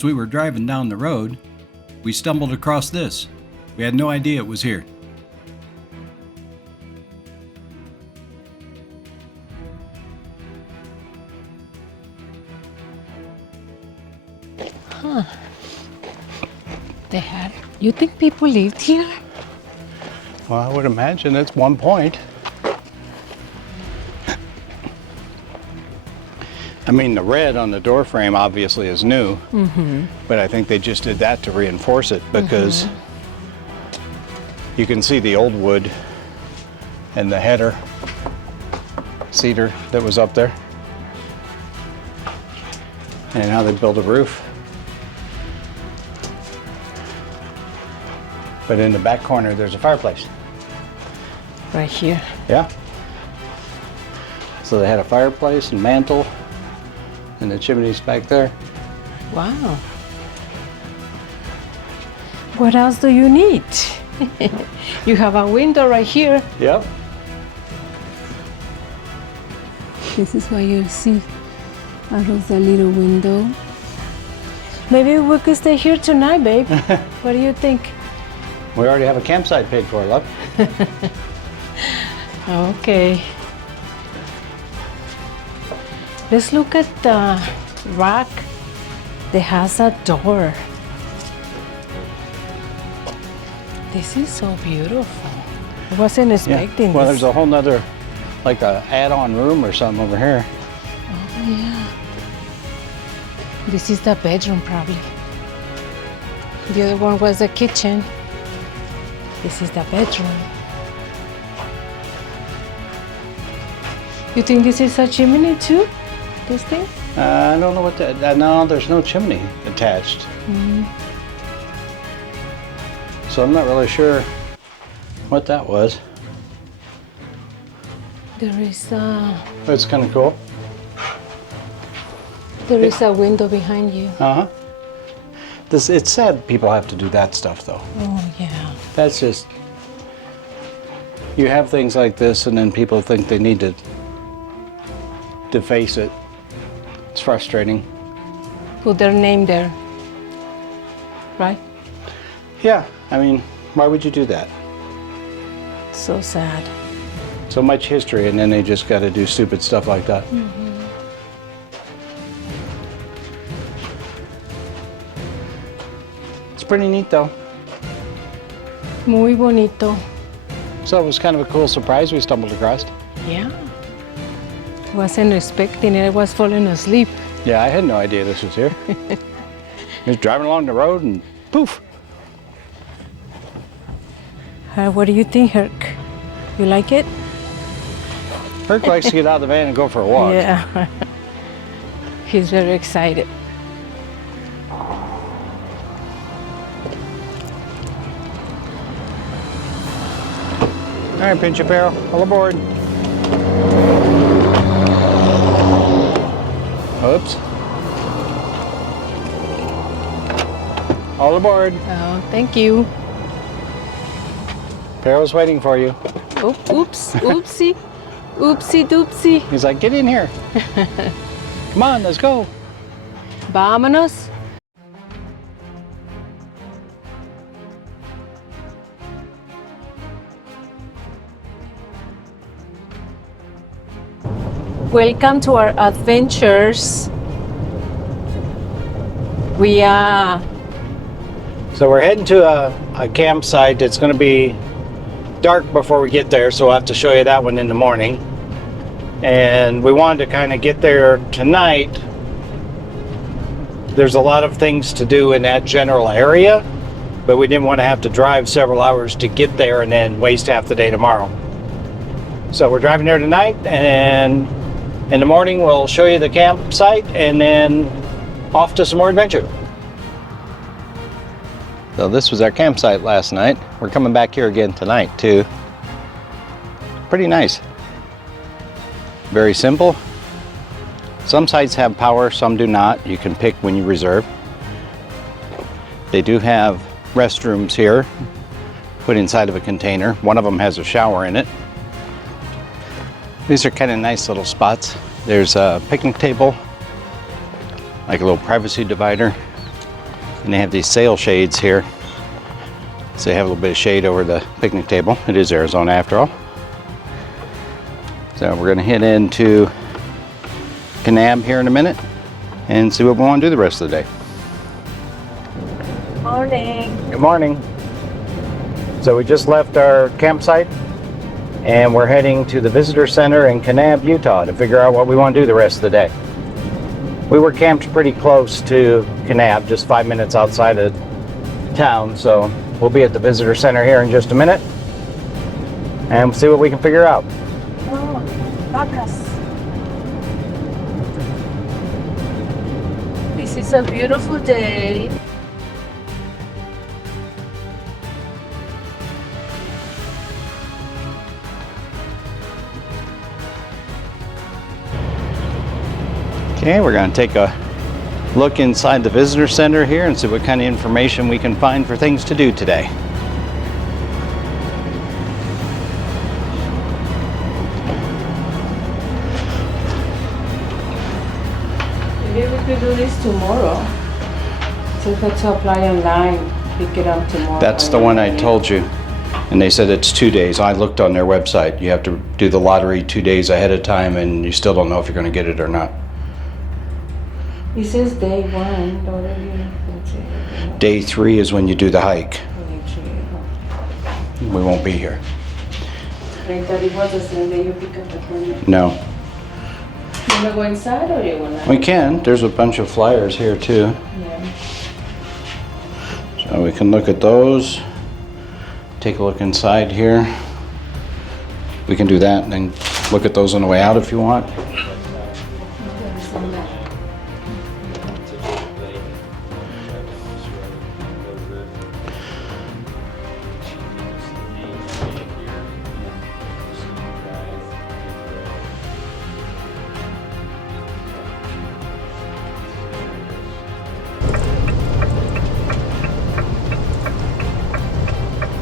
As we were driving down the road, we stumbled across this. We had no idea it was here. Huh. You think people lived here? Well, I would imagine it's one point. I mean, the red on the door frame obviously is new, but I think they just did that to reinforce it because you can see the old wood and the header cedar that was up there. And now they built a roof. But in the back corner, there's a fireplace. Right here. Yeah. So they had a fireplace and mantle and the chimneys back there. Wow. What else do you need? You have a window right here. Yep. This is what you see out of the little window. Maybe we could stay here tonight, babe. What do you think? We already have a campsite paid for, love. Okay. Let's look at the rock that has a door. This is so beautiful. I wasn't expecting Well, this. there's a whole nother, like a add-on room or something over here. Oh, yeah. This is the bedroom, probably. The other one was the kitchen. This is the bedroom. You think this is a chimney too? This thing? I don't know what that, no, there's no chimney attached. So I'm not really sure what that was. There is a... It's kind of cool. There is a window behind you. Uh-huh. It's sad people have to do that stuff, though. Oh, yeah. That's just, you have things like this and then people think they need to deface it. It's frustrating. Put their name there. Right? Yeah, I mean, why would you do that? So sad. So much history and then they just got to do stupid stuff like that. It's pretty neat though. Muy bonito. So it was kind of a cool surprise we stumbled across. Yeah. Wasn't expecting it. I was falling asleep. Yeah, I had no idea this was here. Just driving along the road and poof. What do you think, Herc? You like it? Herc likes to get out of the van and go for a walk. Yeah. He's very excited. All right, Pinch Apparel, all aboard. Oops. All aboard. Oh, thank you. Apparel's waiting for you. Oh, oops, oopsie. Oopsie doopsie. He's like, get in here. Come on, let's go. Vámonos. Welcome to our adventures. So we're heading to a campsite. It's going to be dark before we get there, so we'll have to show you that one in the morning. And we wanted to kind of get there tonight. There's a lot of things to do in that general area, but we didn't want to have to drive several hours to get there and then waste half the day tomorrow. So we're driving there tonight, and in the morning we'll show you the campsite and then off to some more adventure. So this was our campsite last night. We're coming back here again tonight too. Pretty nice. Very simple. Some sites have power, some do not. You can pick when you reserve. They do have restrooms here, put inside of a container. One of them has a shower in it. These are kind of nice little spots. There's a picnic table, like a little privacy divider. And they have these sail shades here. So they have a little bit of shade over the picnic table. It is Arizona after all. So we're gonna head into Kanab here in a minute and see what we want to do the rest of the day. Morning. Good morning. So we just left our campsite and we're heading to the visitor center in Kanab, Utah to figure out what we want to do the rest of the day. We were camped pretty close to Kanab, just 5 minutes outside of town, so we'll be at the visitor center here in just a minute and see what we can figure out. Oh, vacas. This is a beautiful day. Okay, we're going to take a look inside the visitor center here and see what kind of information we can find for things to do today. Maybe we could do this tomorrow. So we have to apply online, pick it up tomorrow. That's the one I told you. And they said it's 2 days. I looked on their website. You have to do the lottery 2 days ahead of time and you still don't know if you're going to get it or not. It says day one, already. Day 3 is when you do the hike. Day 3. We won't be here. I thought it was the same day you pick up the permit. No. You wanna go inside or you wanna? We can. There's a bunch of flyers here too. Yeah. So we can look at those. Take a look inside here. We can do that and then look at those on the way out if you want.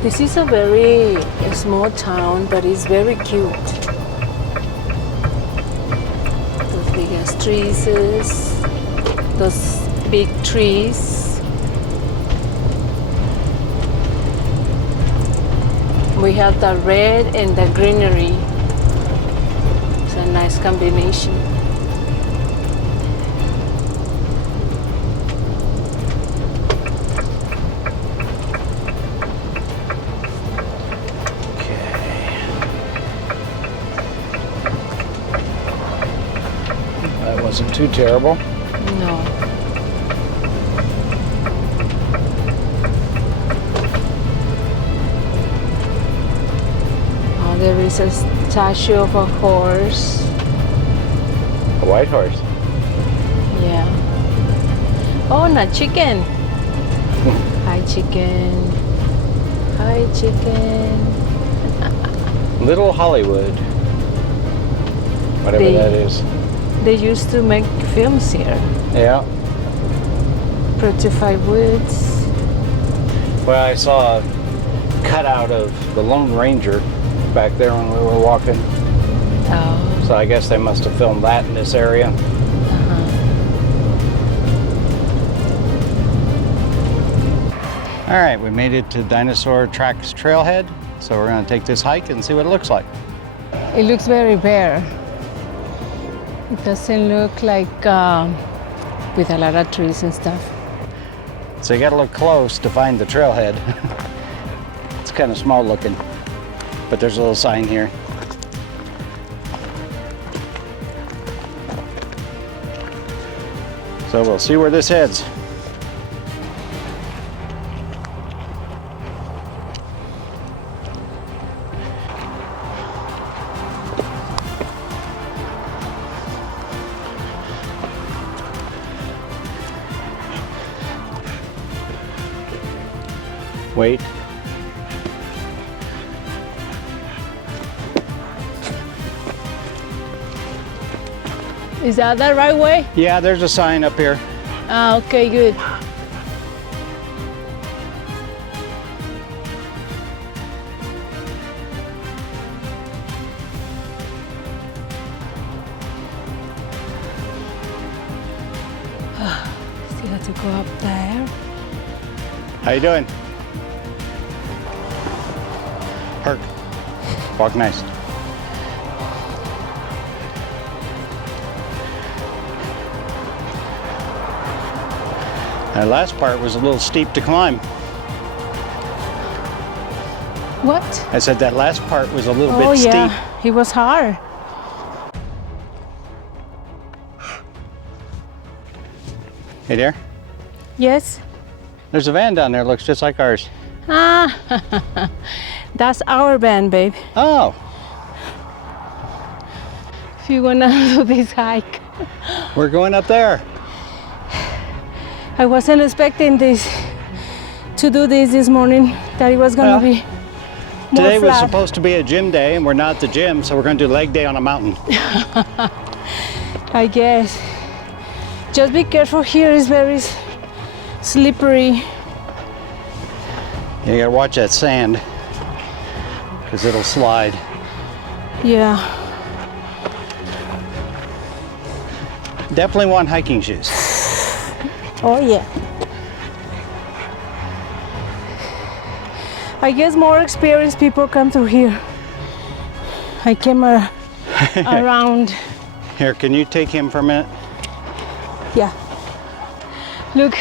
This is a very small town, but it's very cute. Those big trees, those big trees. We have the red and the greenery. It's a nice combination. That wasn't too terrible. No. Oh, there is a statue of a horse. A white horse. Yeah. Oh, and a chicken. Hi, chicken. Hi, chicken. Little Hollywood. Whatever that is. They used to make films here. Yeah. Pretty Five Woods. Well, I saw a cutout of the Lone Ranger back there when we were walking. Oh. So I guess they must have filmed that in this area. All right, we made it to Dinosaur Tracks Trailhead. So we're going to take this hike and see what it looks like. It looks very bare. It doesn't look like with a lot of trees and stuff. So you got to look close to find the trailhead. It's kind of small looking, but there's a little sign here. So we'll see where this heads. Wait. Is that the right way? Yeah, there's a sign up here. Ah, okay, good. Still have to go up there. How you doing? Herc. Walk nice. That last part was a little steep to climb. What? I said that last part was a little Oh bit yeah, steep. it was hard. Hey there. Yes. There's a van down there, looks just like ours. Ah, that's our van, babe. Oh, If you wanna do this hike. we're going up there. I wasn't expecting to do this morning, that it was gonna Well, be more Today was flat. supposed to be a gym day, and we're not at the gym, so we're going to do leg day on a mountain. I guess. Just be careful here, it's very slippery. You gotta watch that sand, because it'll slide. Yeah. Definitely want hiking shoes. Oh yeah. I guess more experienced people come through here. I came around. Here, can you take him for a minute? Yeah. Look,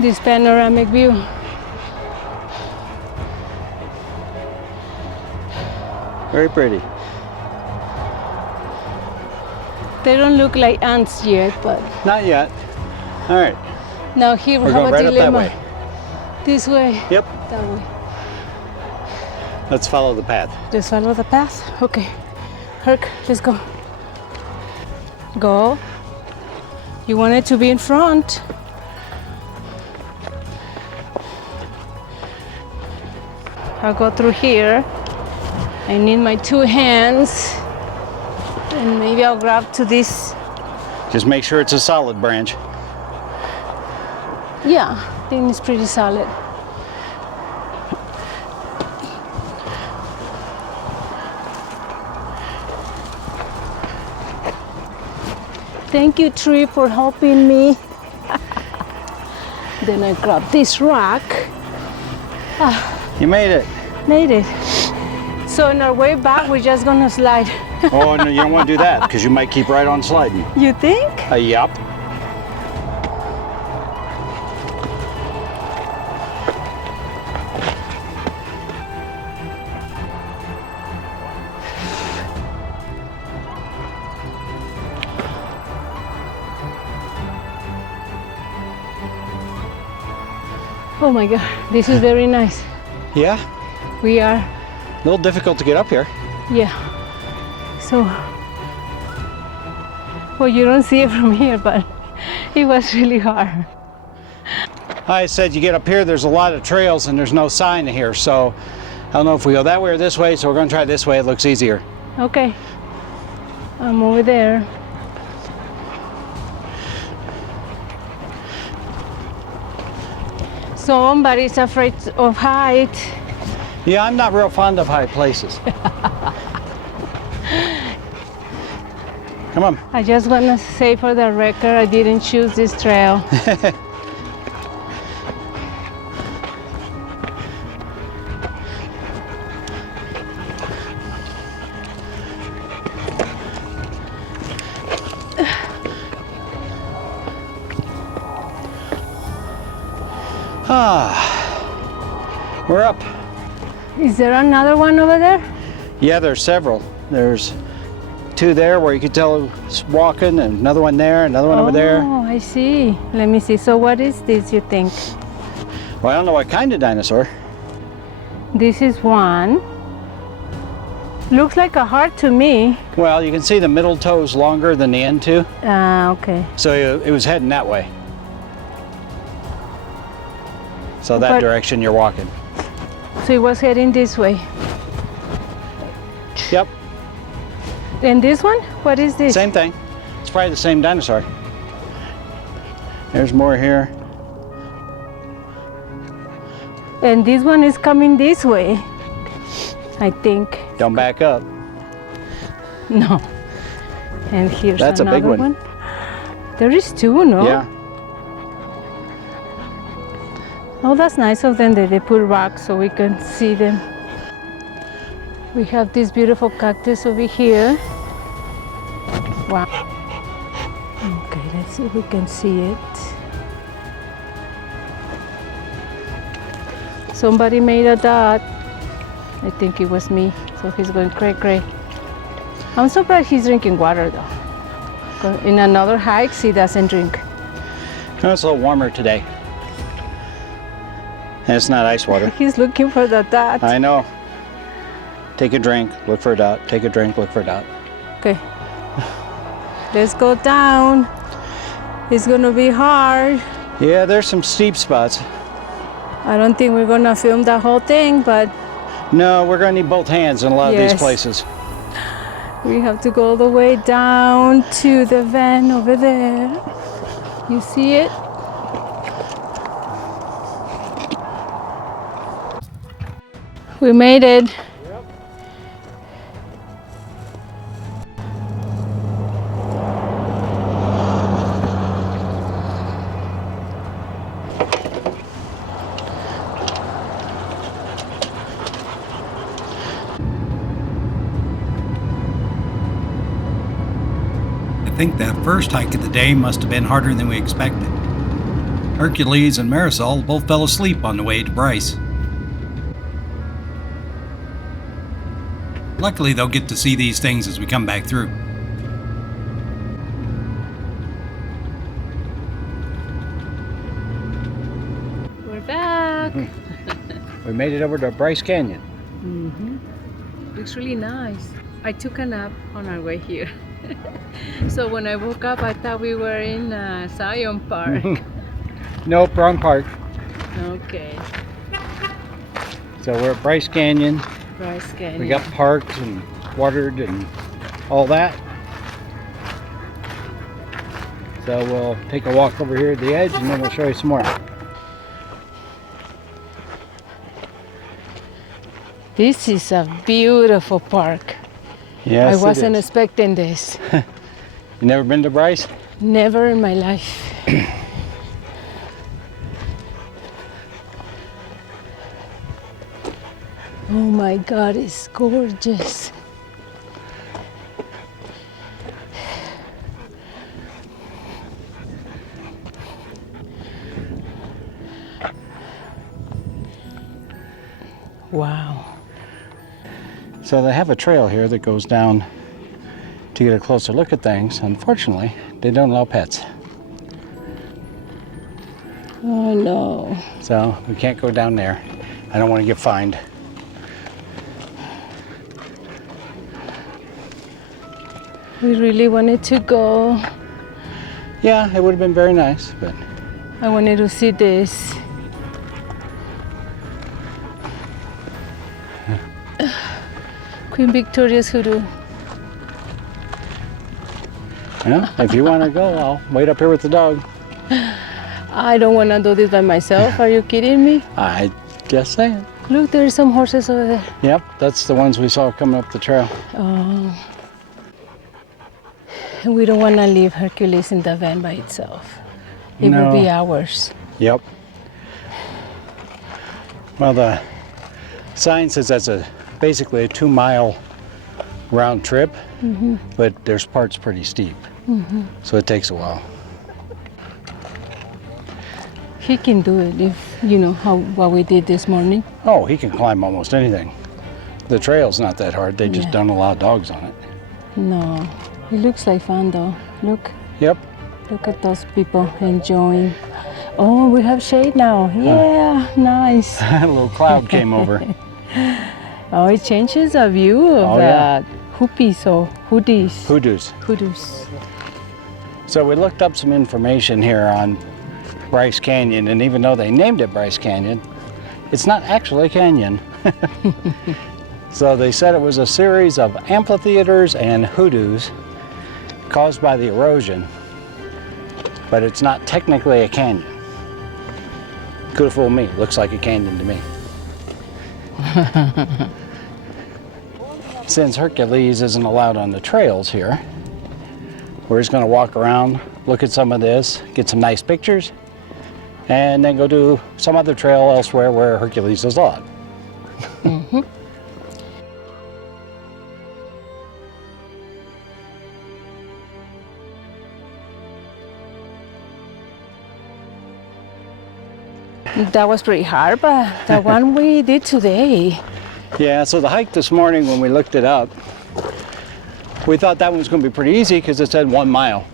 this panoramic view. Very pretty. They don't look like ants yet, but Not yet. All right, now here we we're have going a right up that dilemma. way. This way, Yep, that way. let's follow the path. Just follow the path. Okay. Herc, let's go. Go. You wanted to be in front. I'll go through here. I need my two hands. And maybe I'll grab to this. Just make sure it's a solid branch. Yeah, I think it's pretty solid. Thank you, tree, for helping me. Then I grab this rock. You made it. Made it. So on our way back, we're just gonna slide. Oh, no, you don't want to do that, because you might keep right on sliding. You think? Yup. Oh my God, this is very nice. Yeah, We are, a little difficult to get up here. yeah. So, well, you don't see it from here, but it was really hard. I said you get up here, there's a lot of trails and there's no sign here, so I don't know if we go that way or this way, so we're going to try this way. It looks easier. Okay. I'm over there. Somebody's afraid of height. Yeah, I'm not real fond of high places. Come on. I just want to say for the record, I didn't choose this trail. We're up. Is there another one over there? Yeah, there's several. There's two there where you could tell it's walking, and another one there, another one over there. Oh, I see. Let me see. So what is this, you think? Well, I don't know what kind of dinosaur. This is one. Looks like a heart to me. Well, you can see the middle toe's longer than the end two, Okay. so it was heading that way. So that But- direction you're walking. So it was heading this way. Yep, And this one? What is this? same thing. It's probably the same dinosaur. There's more here. And this one is coming this way, I think. Don't back up. No. And here's That's a another big one. There is two, no? Yeah. Oh, that's nice of them that they put rocks so we can see them. We have this beautiful cactus over here. Wow. Okay, let's see if we can see it. Somebody made a dot. I think it was me, so he's going cray cray. I'm surprised he's drinking water though. In another hikes, he doesn't drink. It's a little warmer today. And it's not ice water. He's looking for the dot. I know. Take a drink, look for a dot. Take a drink, look for a dot. Okay. Let's go down. It's gonna be hard. Yeah, there's some steep spots. I don't think we're gonna film the whole thing, but No, we're gonna need both hands in a lot of Yes. these places. we have to go all the way down to the van over there. You see it? We made it. I think that first hike of the day must have been harder than we expected. Hercules and Marisol both fell asleep on the way to Bryce. Luckily, they'll get to see these things as we come back through. We're back. We made it over to Bryce Canyon. Looks really nice. I took a nap on our way here. So when I woke up, I thought we were in Zion Park. Nope, wrong park. Okay, So we're at Bryce Canyon. Bryce Canyon. We got parked and watered and all that. So we'll take a walk over here at the edge and then we'll show you some more. This is a beautiful park. Yes, I wasn't it is. expecting this. You never been to Bryce? Never in my life. Oh my God, it's gorgeous. Wow. So they have a trail here that goes down to get a closer look at things. Unfortunately, they don't allow pets. Oh no. So we can't go down there. I don't want to get fined. We really wanted to go. Yeah, it would have been very nice, but I wanted to see this. Queen Victoria's hoodoo. yeah, if you want to go, I'll wait up here with the dog. I don't want to do this by myself. Are you kidding me? I just saying. Look, there's some horses over there. Yep, that's the ones we saw coming up the trail. Oh. We don't want to leave Hercules in the van by itself. It will be hours. Yep. Well, the sign says that's basically a 2-mile round trip, but there's parts pretty steep, so it takes a while. He can do it if you know what we did this morning. Oh, he can climb almost anything. The trail's not that hard. They just Yeah. don't allow dogs on it. No, it looks like fun though. Look, Yep. look at those people enjoying. Oh, we have shade now. Yeah, nice. A little cloud came over. Oh, it changes the view of Oh, the yeah. hoopies or hoodies. Hoodoos. Hoodoos. So we looked up some information here on Bryce Canyon, and even though they named it Bryce Canyon, it's not actually a canyon. So they said it was a series of amphitheaters and hoodoos caused by the erosion, but it's not technically a canyon. Could have fooled me. Looks like a canyon to me. Since Hercules isn't allowed on the trails here, we're just going to walk around, look at some of this, get some nice pictures, and then go do some other trail elsewhere where Hercules is on. That was pretty hard, but the one we did today. Yeah, so the hike this morning when we looked it up, we thought that one was going to be pretty easy because it said 1 mile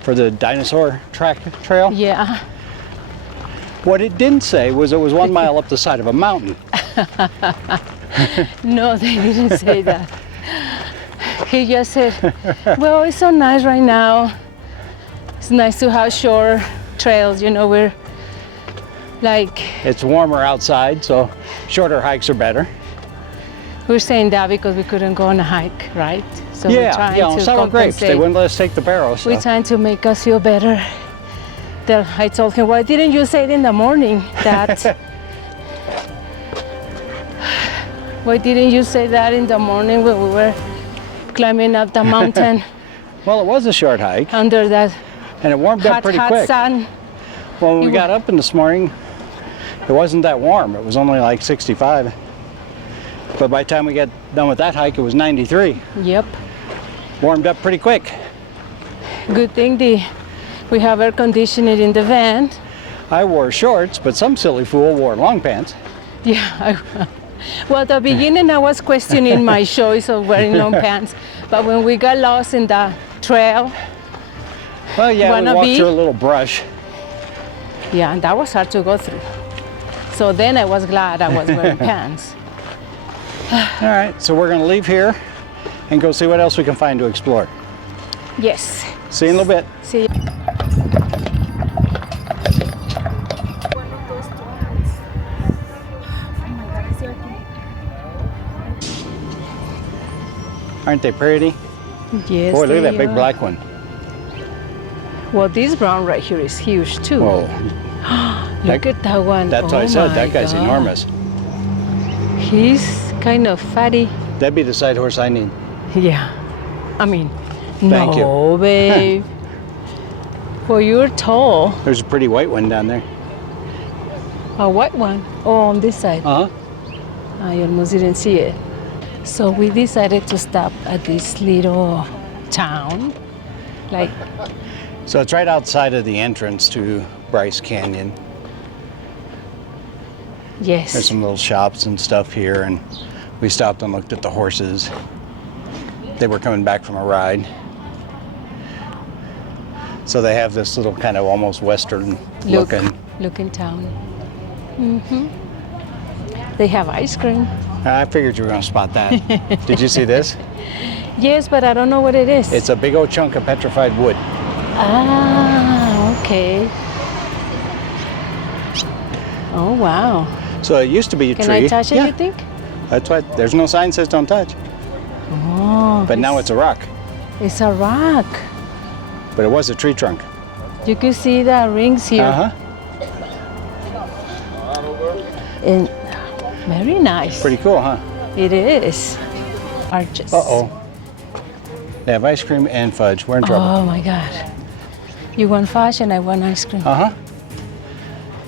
for the Dinosaur trail. Yeah. What it didn't say was it was 1 mile up the side of a mountain. No, they didn't say that. He just said, well, it's so nice right now. It's nice to have short trails, you know, we're like... It's warmer outside, so shorter hikes are better. We're saying that because we couldn't go on a hike, right? So Yeah, we're trying on to sour grapes, they compensate. wouldn't let us take the barrels. So. We're trying to make us feel better. I told him, why didn't you say it in the morning, Dad? Why didn't you say that in the morning when we were climbing up the mountain Well, it was a short hike, under that and it warmed up pretty hot quick. sun? Well, when we got up in this morning, it wasn't that warm. It was only like 65. But by the time we got done with that hike, it was 93. Yep. Warmed up pretty quick. Good thing we have air conditioning in the van. I wore shorts, but some silly fool wore long pants. Yeah. Well, at the beginning, I was questioning my choice of wearing long pants. But when we got lost in the trail, Well, yeah, we walked through a little brush. yeah, and that was hard to go through. So then I was glad I was wearing pants. All right, so we're gonna leave here and go see what else we can find to explore. Yes. See you in a little bit. See you. Aren't they pretty? Yes. Boy, look at that they big are. black one. Well, this brown right here is huge too. Whoa, Look at that one. that's what I Oh said. my That guy's God. enormous. He's kind of fatty. That'd be the side horse I need. Yeah. I mean, Thank you. no, babe. Well, you're tall. There's a pretty white one down there. A white one. Oh, on this side. Uh-huh. I almost didn't see it. So we decided to stop at this little town. Like, So it's right outside of the entrance to Bryce Canyon. yes. There's some little shops and stuff here, and we stopped and looked at the horses. They were coming back from a ride. So they have this little kind of almost western looking. town. They have ice cream. I figured you were going to spot that. Did you see this? Yes, but I don't know what it is. It's a big old chunk of petrified wood. Ah, okay. Oh, wow. So it used to be a Can tree. I touch it, Yeah, you think? that's why there's no sign that says don't touch. Oh, But now it's a rock. it's a rock. But it was a tree trunk. You can see the rings here. Uh-huh. And very nice. Pretty cool, huh? It is. Arches. Uh-oh. They have ice cream and fudge. We're in trouble. Oh my God. You want fudge and I want ice cream. Uh-huh.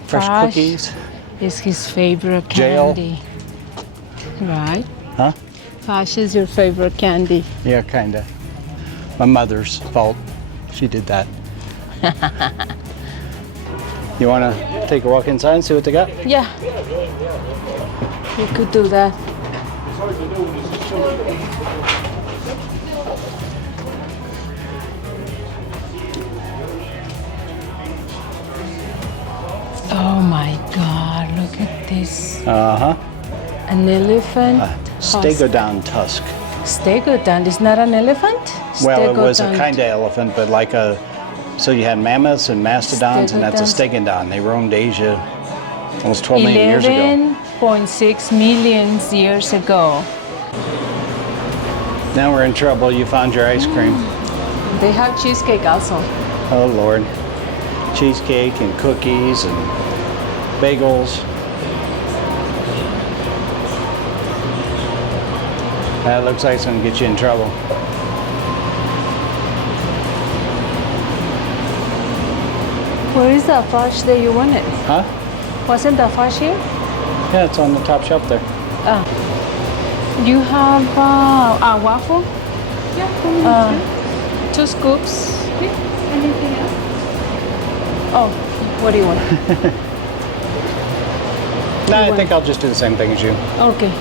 Fresh Fudge cookies. is his favorite Jail. candy. Right? Huh? Fudge is your favorite candy. Yeah, kind of. My mother's fault. She did that. You want to take a walk inside and see what they got? Yeah. You could do that. Oh my God, look at this. Uh-huh. An elephant. Stegodon tusk. Stegodon is not an elephant? Well, it was a Stegodon. kind of elephant, but like a... So you had mammoths and mastodons, and that's a stegodon. They roamed Asia almost 12 million years ago. 11.6 million years ago. Now we're in trouble. You found your ice cream. They have cheesecake also. Oh, Lord. Cheesecake and cookies and bagels. That looks like it's going to get you in trouble. Where is is the fudge that you wanted? Huh? Wasn't the fudge here? Yeah, it's on the top shelf there. You have a waffle? Yeah, 2 scoops. anything else? Oh, what do you want? No, I think I'll just do the same thing as you. Okay.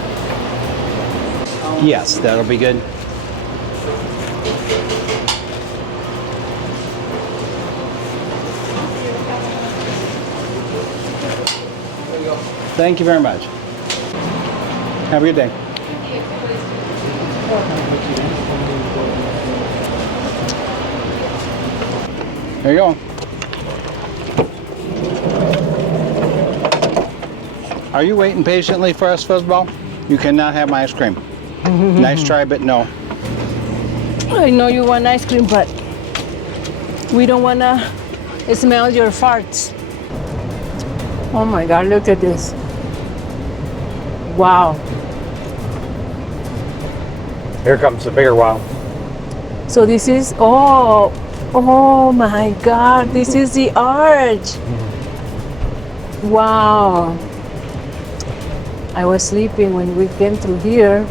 Yes, that'll be good. Thank you very much. Have a good day. There you go. Are you waiting patiently for us, Fuzzball? You cannot have my ice cream. Nice try, but no. I know you want ice cream, but we don't want to smell your farts. Oh my God, look at this. Wow. Here comes the bigger wow. So this is, oh my God, this is the arch. Wow. I was sleeping when we came through here.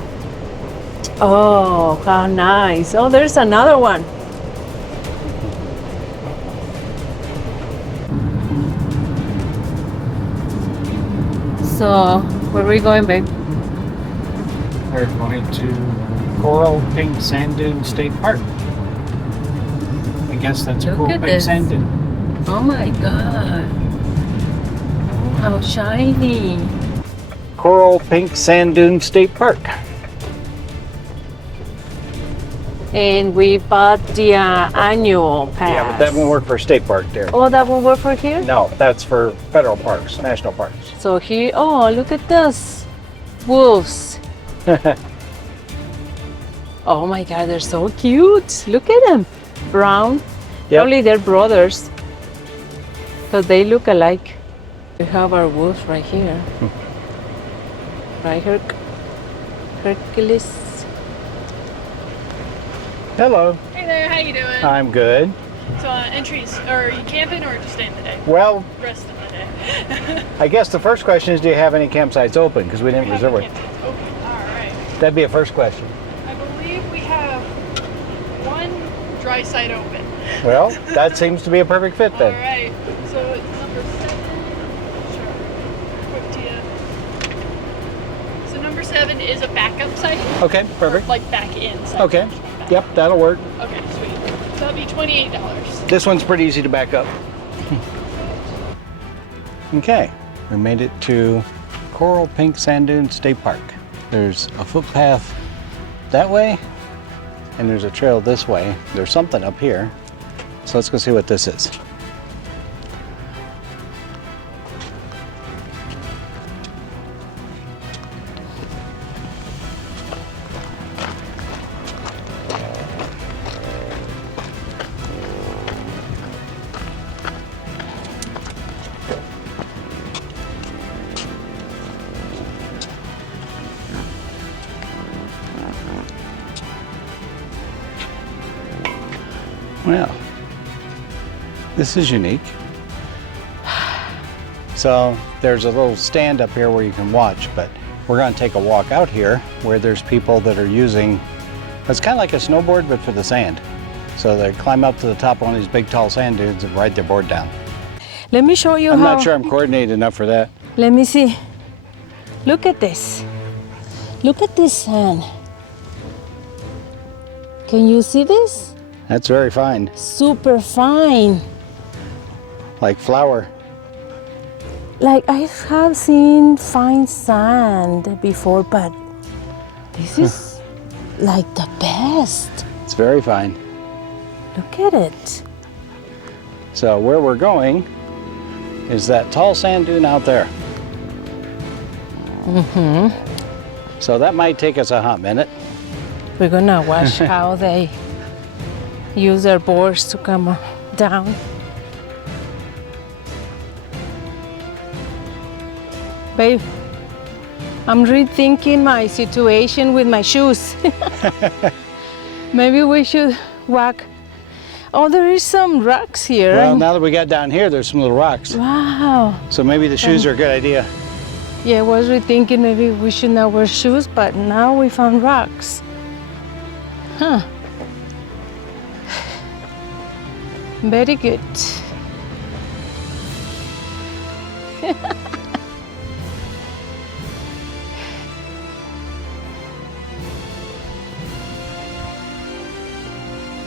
Oh, how nice. Oh, there's another one. So, where are we going, babe? We're going to Coral Pink Sand Dune State Park. I guess that's Look Coral at Pink this. Sand Dune. Oh my God. Oh, how shiny. Coral Pink Sand Dune State Park. And we bought the annual pass. Yeah, but that won't work for State Park there. Oh, that won't work for here? No, that's for federal parks, national parks. So here, oh, look at this. Wolves. Oh my God, they're so cute. Look at them. Brown. Yep. Probably they're brothers. Because they look alike. We have our wolves right here. Right, Hercules. Hello. Hey there, how you doing? I'm good. So entries, are you camping or just staying the day? Well, Rest of the day. I guess the first question is, do you have any campsites open? Because we didn't reserve it. Campsites open. All right. That'd be a first question. I believe we have one dry site open. Well, that seems to be a perfect fit All then. right. So it's number 7. Sure. Quick to you. So number 7 is a backup site. Okay, Or, perfect. like back in site. Okay. Yep, that'll work. Okay, sweet. So that'll be $28. This one's pretty easy to back up. Okay, we made it to Coral Pink Sand Dune State Park. There's a footpath that way, and there's a trail this way. There's something up here. So let's go see what this is. Well, this is unique. So there's a little stand up here where you can watch, but we're going to take a walk out here where there's people that are using, it's kind of like a snowboard but for the sand. So they climb up to the top of one of these big tall sand dunes and ride their board down. Let me show you I'm how. not sure I'm coordinated enough for that. Let me see. Look at this. Look at this sand. Can you see this? That's very fine, Super fine. like flour. Like I have seen fine sand before, but this is like the best. It's very fine. Look at it. So where we're going is that tall sand dune out there. So that might take us a hot minute. We're gonna watch how they use their boards to come down. Babe, I'm rethinking my situation with my shoes. Maybe we should walk Oh, there is some rocks here. Well, now that we got down here, there's some little rocks. Wow. So maybe the shoes are a good idea. Yeah, I was rethinking maybe we should not wear shoes, but now we found rocks. Huh. Very good.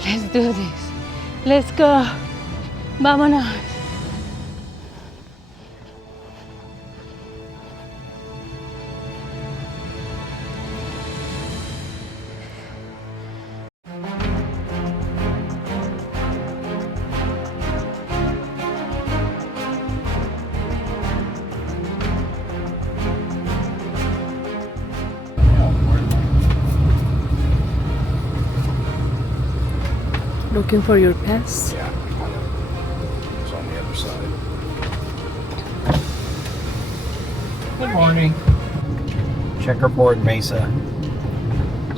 Let's do this. Let's go. Vámonos. Looking for your pets? Yeah. It's on the other side. Good morning. Checkerboard Mesa.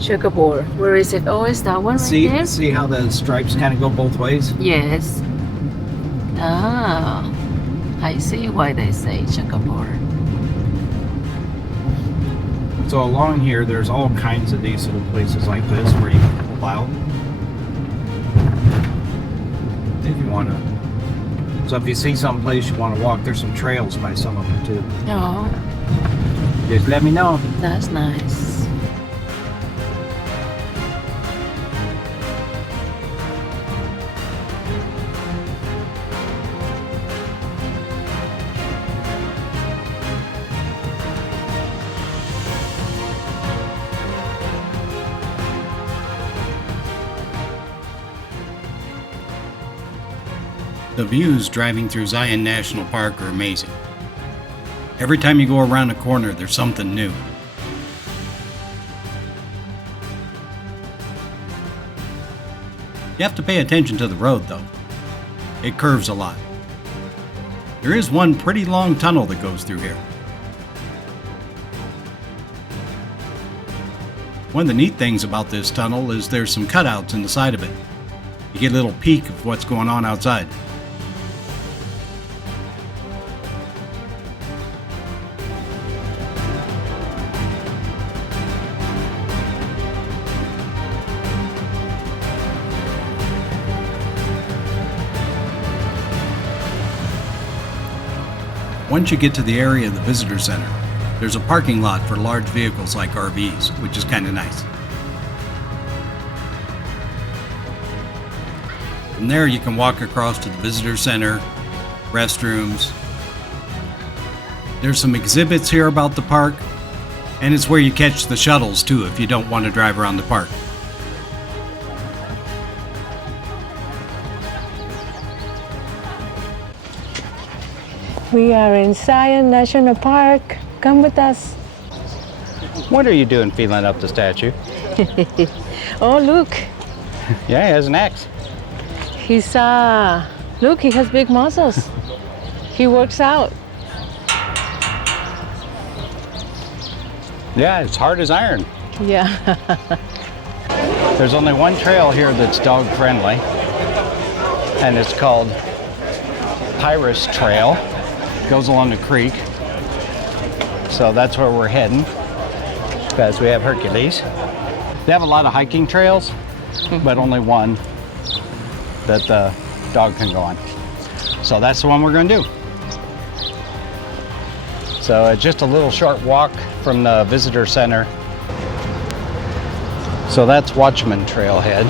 Checkerboard. Where is it? Oh, is that one right there? See how the stripes kind of go both ways? Yes. Ah, I see why they say checkerboard. So along here, there's all kinds of these little places like this where you can pull out. If you want to. So if you see some place you want to walk, there's some trails by some of them too. Oh, Just let me know. that's nice. The views driving through Zion National Park are amazing. Every time you go around a corner, there's something new. You have to pay attention to the road, though. It curves a lot. There is one pretty long tunnel that goes through here. One of the neat things about this tunnel is there's some cutouts in the side of it. You get a little peek of what's going on outside. Once you get to the area of the visitor center, there's a parking lot for large vehicles like RVs, which is kind of nice. From there, you can walk across to the visitor center, restrooms. There's some exhibits here about the park, and it's where you catch the shuttles too if you don't want to drive around the park. We are in Zion National Park. Come with us. What are you doing feeling up the statue? Oh, look. Yeah, he has an axe. He's, look, he has big muscles. He works out. Yeah, it's hard as iron. Yeah. There's only one trail here that's dog friendly, and it's called Pyrus Trail. It goes along the creek. So that's where we're heading, because we have Hercules. They have a lot of hiking trails, but only one that the dog can go on. So that's the one we're going to do. So it's just a little short walk from the visitor center. So that's Watchman Trailhead.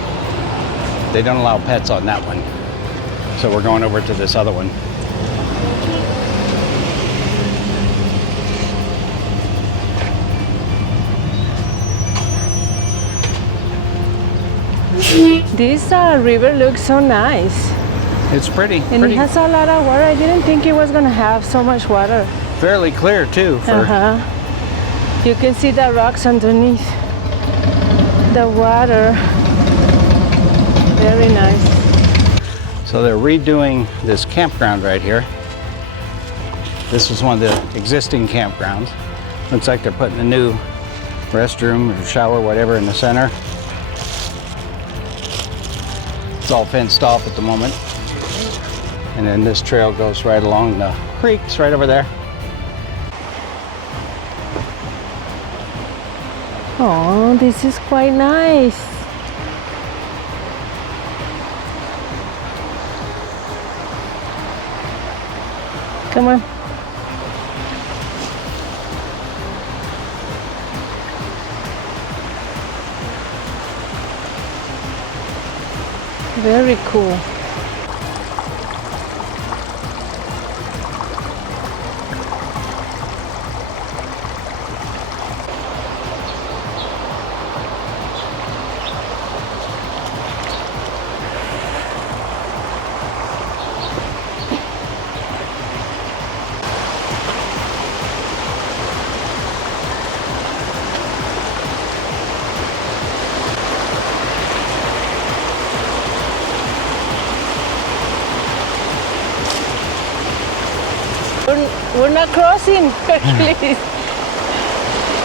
They don't allow pets on that one. So we're going over to this other one. This river looks so nice. It's pretty. And it has a lot of water. I didn't think it was going to have so much water. Fairly clear too. You can see the rocks underneath the water. Very nice. So they're redoing this campground right here. This was one of the existing campgrounds. Looks like they're putting a new restroom or shower, whatever, in the center. It's all fenced off at the moment. And then this trail goes right along the creek. It's right over there. Oh, this is quite nice. Come on. Very cool. We're not crossing, please.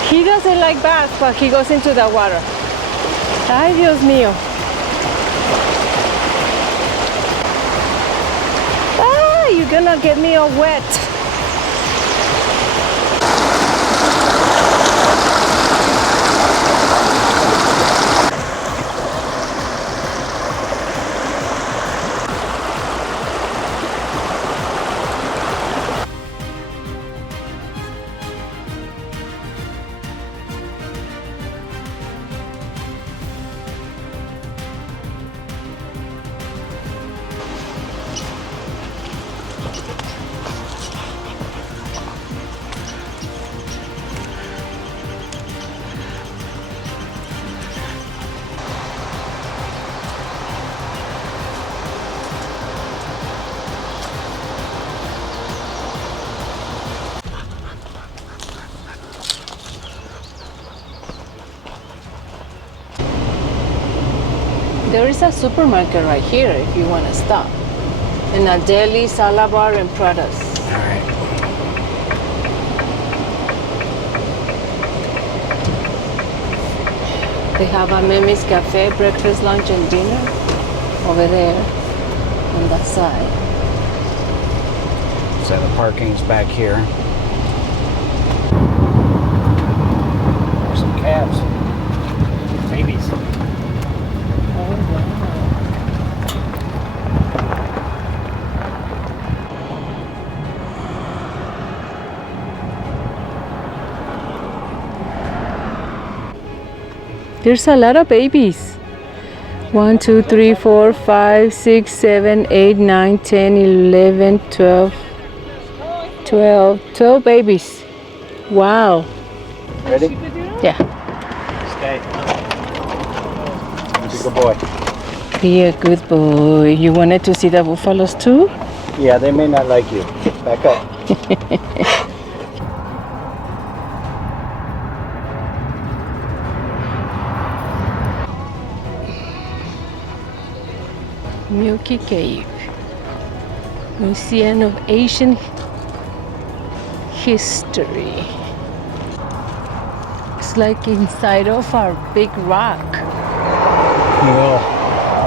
He doesn't like baths, but he goes into the water. Ay, Dios mío. Ah, you're gonna get me all wet. There is a supermarket right here if you want to stop. And a deli, salad bar, and produce. All right. They have a Mimi's Cafe, breakfast, lunch, and dinner over there on that side. So the parking's back here. There's some calves. Babies. Oh, wow. There's a lot of babies. 1, 2, 3, 4, 5, 6, 7, 8, 9, 10, 11, 12, 12 babies. Wow. Ready? Yeah. Stay. Be a good boy. Be a good boy. You wanted to see the buffaloes too? Yeah, they may not like you. Back up. Moqui Cave, Museum of Asian History. It's like inside of our big rock. Little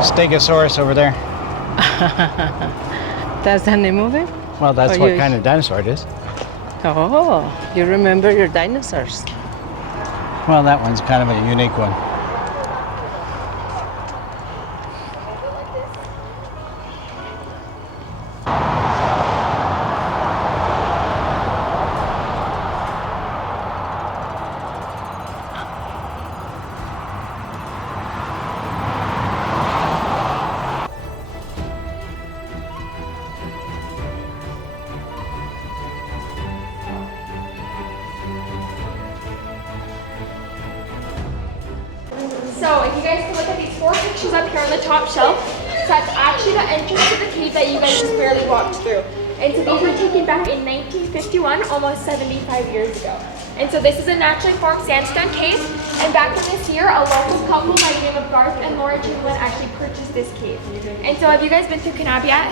stegosaurus over there. That's the name of it? Well, that's Oh, what you- kind of dinosaur it is. Oh, you remember your dinosaurs. Well, that one's kind of a unique one. So if you guys can look at these 4 pictures up here on the top shelf, so that's actually the entrance to the cave that you guys just barely walked through. And so these were taken back in 1951, almost 75 years ago. And so this is a naturally formed sandstone cave. And back in this year, a local couple by the name of Garth and Laura Jungland actually purchased this cave. And so have you guys been to Kanab yet?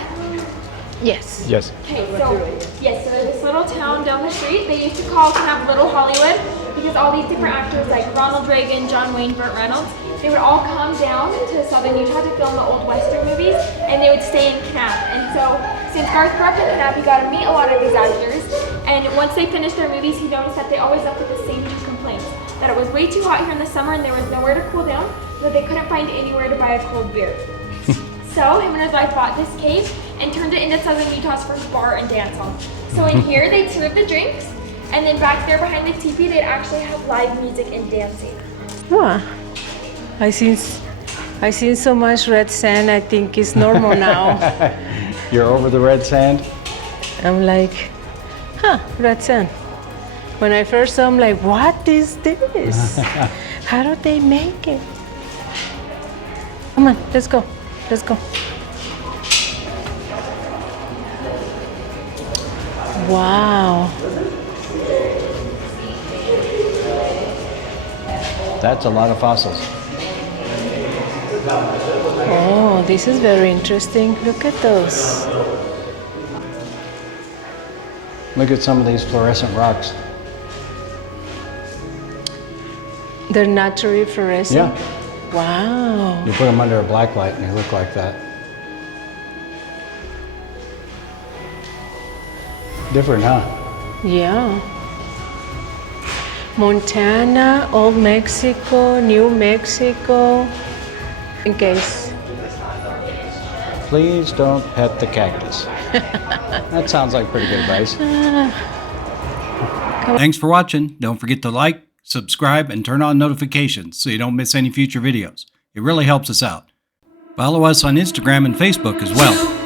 Yes. Yes. Okay, so yes, so this little town down the street, they used to call Kanab Little Hollywood. because all these different actors like Ronald Reagan, John Wayne, Burt Reynolds, they would all come down to southern Utah to film the old Western movies, and they would stay in Kanab. And so, since Garth grew up in Kanab, he got to meet a lot of these actors, and once they finished their movies, he noticed that they always left with the same two complaints, that it was way too hot here in the summer and there was nowhere to cool down, that they couldn't find anywhere to buy a cold beer. So, him and his wife bought this cave and turned it into southern Utah's first bar and dance hall. So in here, they'd serve the drinks, and then back there behind the teepee, they'd actually have live music and dancing. Wow. I seen so much red sand, I think it's normal now. You're over the red sand? I'm like, red sand. When I first saw, I'm like, what is this? How do they make it? Come on, let's go. Let's go. Wow. That's a lot of fossils. Oh, this is very interesting. Look at those. Look at some of these fluorescent rocks. They're naturally fluorescent? Yeah. Wow. You put them under a black light and they look like that. Different, huh? Yeah. Montana, Old Mexico, New Mexico. In case. Please don't pet the cactus. That sounds like pretty good advice. Thanks for watching. Don't forget to like, subscribe, and turn on notifications so you don't miss any future videos. It really helps us out. Follow us on Instagram and Facebook as well.